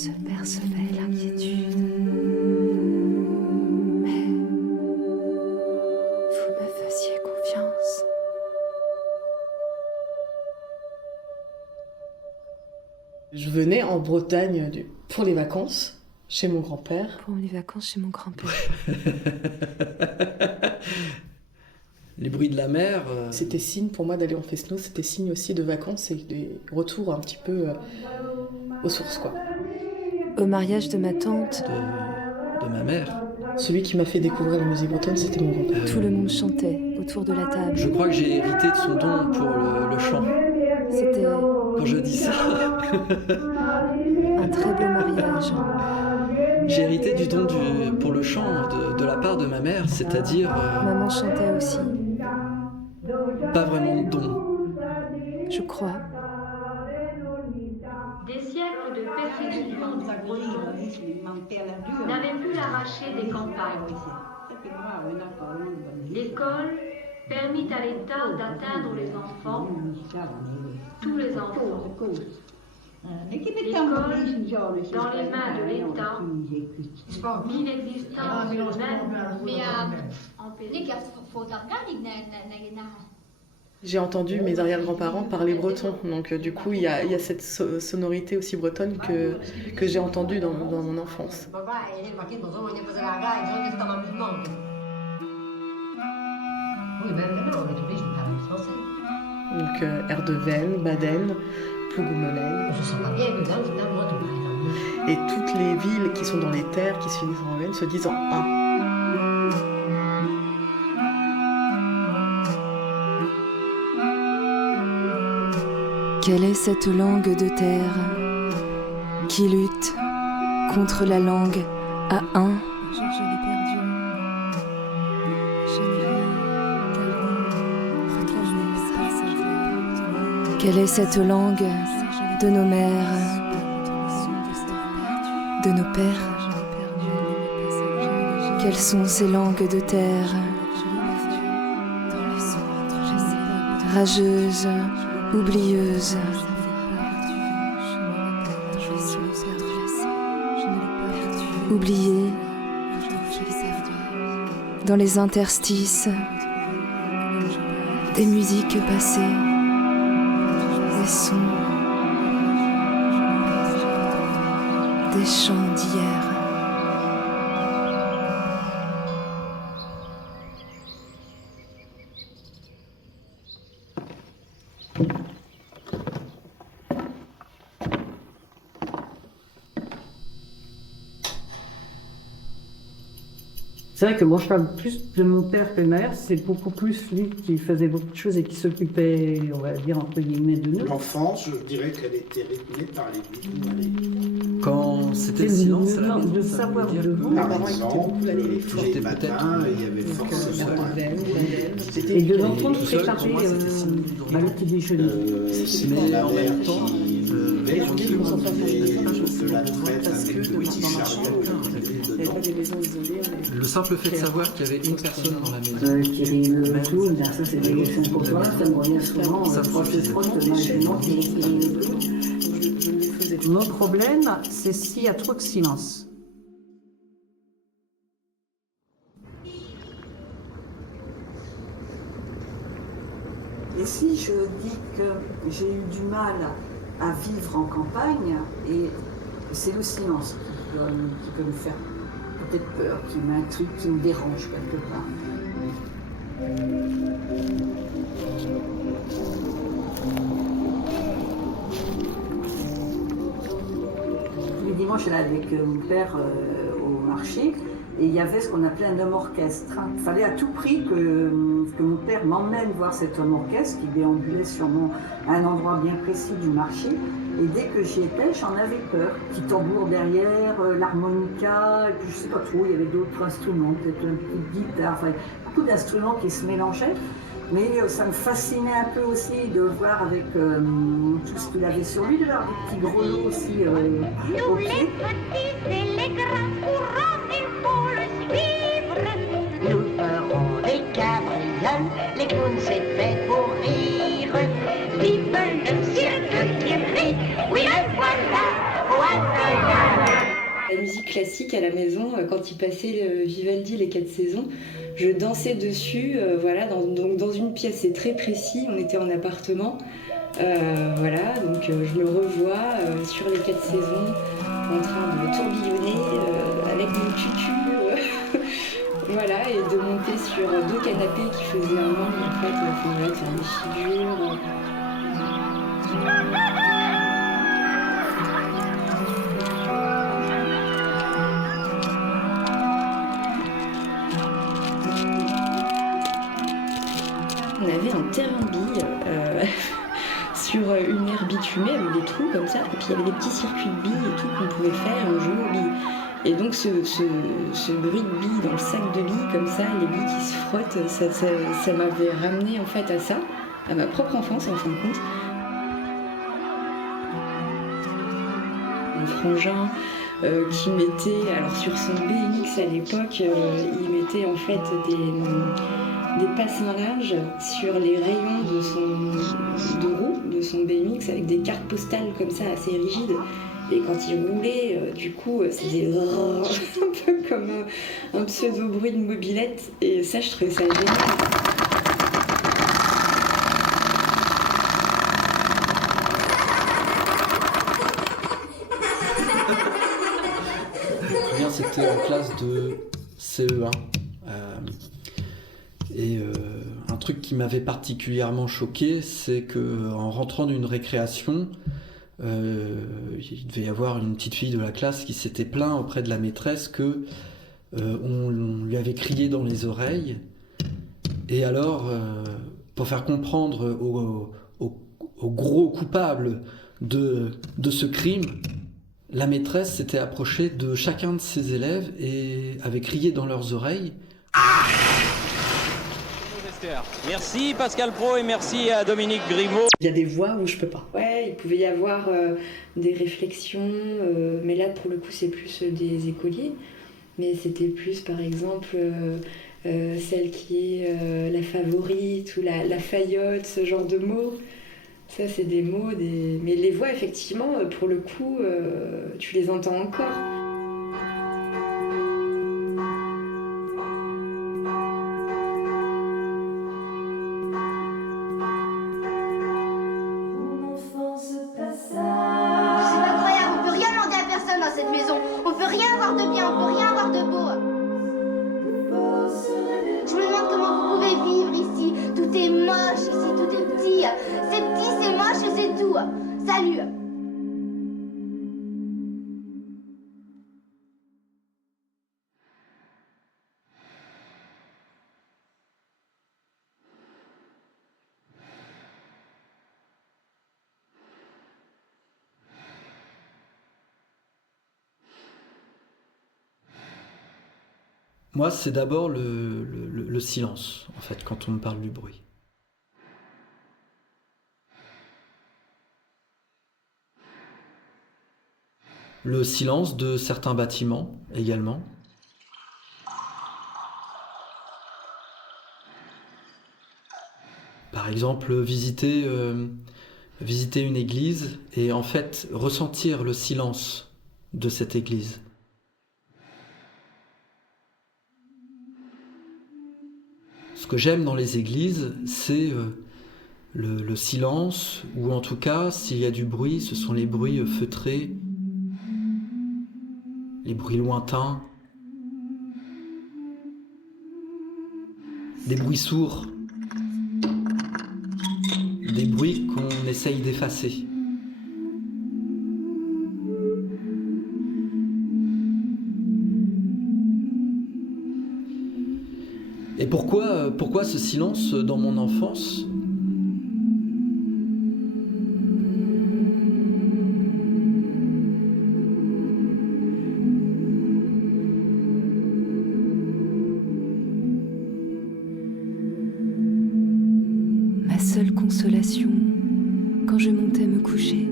se percevait l'inquiétude. Mais vous me faisiez confiance. Je venais en Bretagne pour les vacances, chez mon grand-père. Pour les vacances chez mon grand-père. Les bruits de la mer. C'était signe pour moi d'aller en Fesneau, c'était signe aussi de vacances et des retours un petit peu aux sources, quoi. Au mariage de ma tante, De ma mère. Celui qui m'a fait découvrir la musique bretonne, c'était mon grand-père. tout le monde chantait autour de la table. Je crois que j'ai hérité de son don pour le chant. C'était Quand je dis ça, un très beau mariage. j'ai hérité du don pour le chant de la part de ma mère, c'est-à-dire Maman chantait aussi, pas vraiment de don. je crois. Des siècles de persécution du breton n'avaient pu l'arracher des campagnes. L'école permit à l'État d'atteindre les enfants, tous les enfants. L'école, dans les mains de l'État, l'inexistence même empêchée. J'ai entendu mes arrière-grands-parents parler breton, donc du coup il y a cette sonorité aussi bretonne que j'ai entendue dans mon enfance. Donc air de Vennes, Baden, Plougoumelen. Et toutes les villes qui sont dans les terres, qui se finissent en Vennes, se disent en un. Quelle est cette langue de terre qui lutte contre la langue à un? Je l'ai perdu. Je n'ai rien gardé, retrouvé. Quelle est cette langue de nos mères, de nos pères? Quelles sont ces langues de terre rageuses, oublieuse, oubliée dans les interstices des musiques passées, des sons, des chants d'hier. C'est vrai que moi je parle plus de mon père que de ma mère, c'est beaucoup plus lui qui faisait beaucoup de choses et qui s'occupait, on va dire entre guillemets, de nous. L'enfance, je dirais qu'elle était rythmée par les bruits. Quand c'était le silence à la maison, de ça savoir veut dire de que vous. Par exemple, tous les J'étais matins, peut-être, il y avait forcément un Et de l'entendre tout seul, préparer pour moi, c'était signe de le petit déjeuner. c'est Mais la en mère même temps, qui levait, aujourd'hui, qui on s'en passe faisait de la traite parce que avec le petit dans ma chariot chambre, avec il n'y avait dedans. pas des maisons isolées. le simple fait de savoir qu'il y avait une personne dans la maison. Thierry Le Clou, bien ça c'est des leçons pour toi, ça me revient souvent, Ça me proche suffisait. maintenant Thierry Le Clou. Je ne faisais pas. Mon problème, c'est s'il y a trop de silence. Et si je dis que j'ai eu du mal à vivre en campagne, et c'est le silence qui peut me faire peut-être peur, qui m'intrigue, qui me dérange quelque part. Tous les dimanches, j'allais avec mon père au marché. Et il y avait ce qu'on appelait un homme orchestre. Il fallait à tout prix que mon père m'emmène voir cet homme orchestre qui déambulait sûrement à un endroit bien précis du marché. Et dès que j'y étais, j'en avais peur. Petit tambour derrière, l'harmonica, et puis je sais pas trop, il y avait d'autres instruments, peut-être une petite guitare, enfin, beaucoup d'instruments qui se mélangeaient. Mais ça me fascinait un peu aussi de voir avec tout ce qu'il avait sur lui, de voir des petits grelots aussi au pied. Et les grands courants, il faut le suivre. Nous ferons des cabrioles, les clowns c'est fait pour rire. Vive le cirque qui rit, oui le voilà, voilà. musique classique à la maison. Quand il passait Vivaldi, les 4 saisons, je dansais dessus, voilà, dans une pièce. C'est très précis, on était en appartement. Voilà, donc je me revois sur les 4 saisons en train de tourbillonner avec mon tutu. Voilà, et de monter sur 2 canapés qui faisaient un angle, en fait, voilà, faire des figures. On avait un terrain de billes sur une aire bitumée avec des trous comme ça, et puis il y avait des petits circuits de billes et tout qu'on pouvait faire, on jouait aux billes. Et donc ce bruit de billes dans le sac de billes comme ça, les billes qui se frottent, ça m'avait ramené en fait à ça, à ma propre enfance en fin de compte. Mon frangin qui mettait, alors sur son BMX à l'époque, il mettait en fait des passins linge sur les rayons de roue de son BMX avec des cartes postales comme ça assez rigides. Et quand il roulait, du coup, c'était un peu comme un pseudo-bruit de mobilette. Et ça, je trouvais ça génial. Je me souviens, c'était en classe de CE1. Un truc qui m'avait particulièrement choqué, c'est qu'en rentrant d'une récréation, il devait y avoir une petite fille de la classe qui s'était plaint auprès de la maîtresse que on lui avait crié dans les oreilles. Et alors, pour faire comprendre au gros coupable de ce crime, la maîtresse s'était approchée de chacun de ses élèves et avait crié dans leurs oreilles. Merci Pascal Praud et merci à Dominique Grimaud. Il y a des voix où je peux pas. Ouais, il pouvait y avoir des réflexions, mais là pour le coup c'est plus des écoliers. Mais c'était plus par exemple celle qui est la favorite ou la faillotte, ce genre de mots. Ça c'est des mots, mais les voix effectivement pour le coup tu les entends encore. Salut! Moi, c'est d'abord le silence, en fait, quand on me parle du bruit. Le silence de certains bâtiments également. Par exemple, visiter une église et en fait ressentir le silence de cette église. Ce que j'aime dans les églises, c'est le silence, ou en tout cas, s'il y a du bruit, ce sont les bruits feutrés, les bruits lointains, des bruits sourds, des bruits qu'on essaye d'effacer. Et pourquoi ce silence dans mon enfance ? Ma seule consolation, quand je montais me coucher,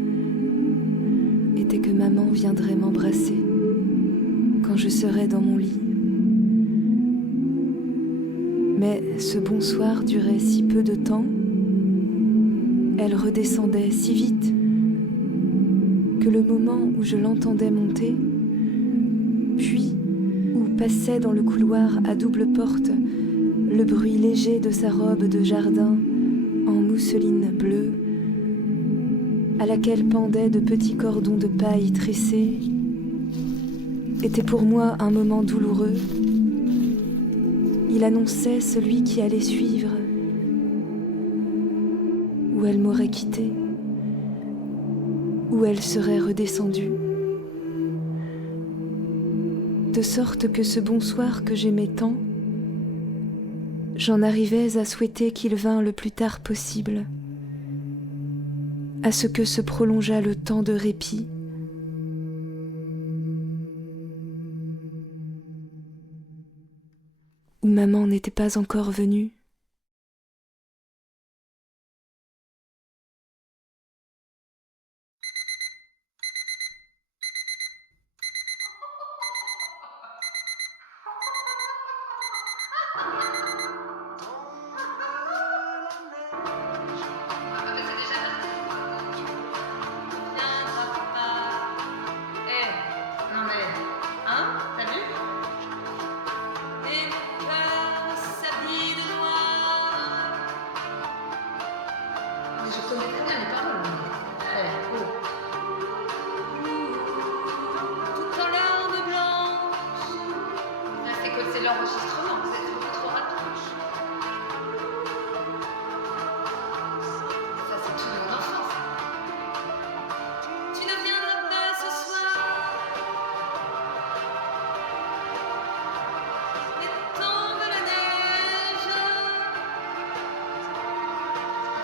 était que maman viendrait m'embrasser quand je serais dans mon lit. Mais ce bonsoir durait si peu de temps, elle redescendait si vite, que le moment où je l'entendais monter, passait dans le couloir à double porte, le bruit léger de sa robe de jardin en mousseline bleue, à laquelle pendaient de petits cordons de paille tressés, était pour moi un moment douloureux. Il annonçait celui qui allait suivre, où elle m'aurait quitté, où elle serait redescendue. De sorte que ce bonsoir que j'aimais tant, j'en arrivais à souhaiter qu'il vînt le plus tard possible, à ce que se prolongeât le temps de répit. Où maman n'était pas encore venue. Je connais très bien les paroles. Tout en larmes blanches. C'est l'enregistrement, vous êtes beaucoup trop rapide. Ça, c'est toute mon enfance. Tu ne viendras pas ce soir. Et tombe la neige.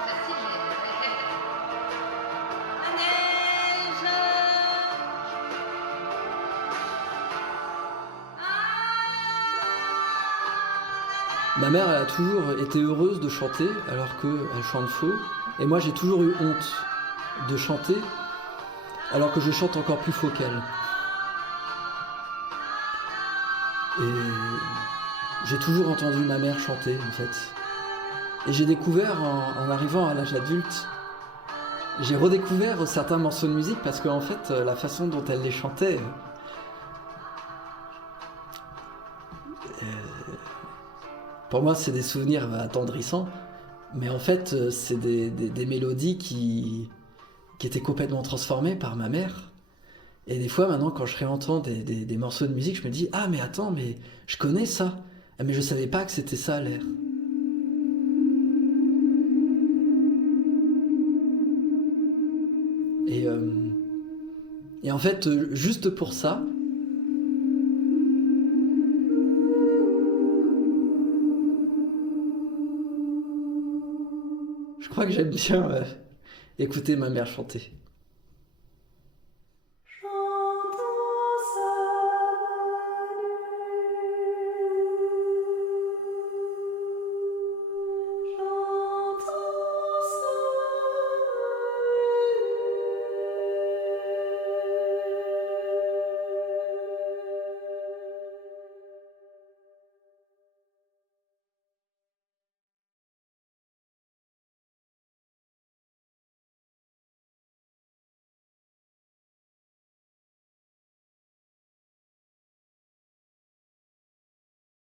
C'est facile, mais... La neige. Ma mère, elle a toujours été heureuse de chanter alors qu'elle chante faux. Et moi, j'ai toujours eu honte de chanter alors que je chante encore plus faux qu'elle. Et j'ai toujours entendu ma mère chanter, en fait. Et j'ai découvert, en arrivant à l'âge adulte, j'ai redécouvert certains morceaux de musique parce qu'en fait, la façon dont elle les chantait... Pour moi, c'est des souvenirs attendrissants, mais en fait, c'est des mélodies qui étaient complètement transformées par ma mère. Et des fois, maintenant, quand je réentends des morceaux de musique, je me dis « Ah, mais attends, mais je connais ça. Mais je savais pas que c'était ça, l'air. » Et en fait, juste pour ça, je crois que j'aime bien écouter ma mère chanter.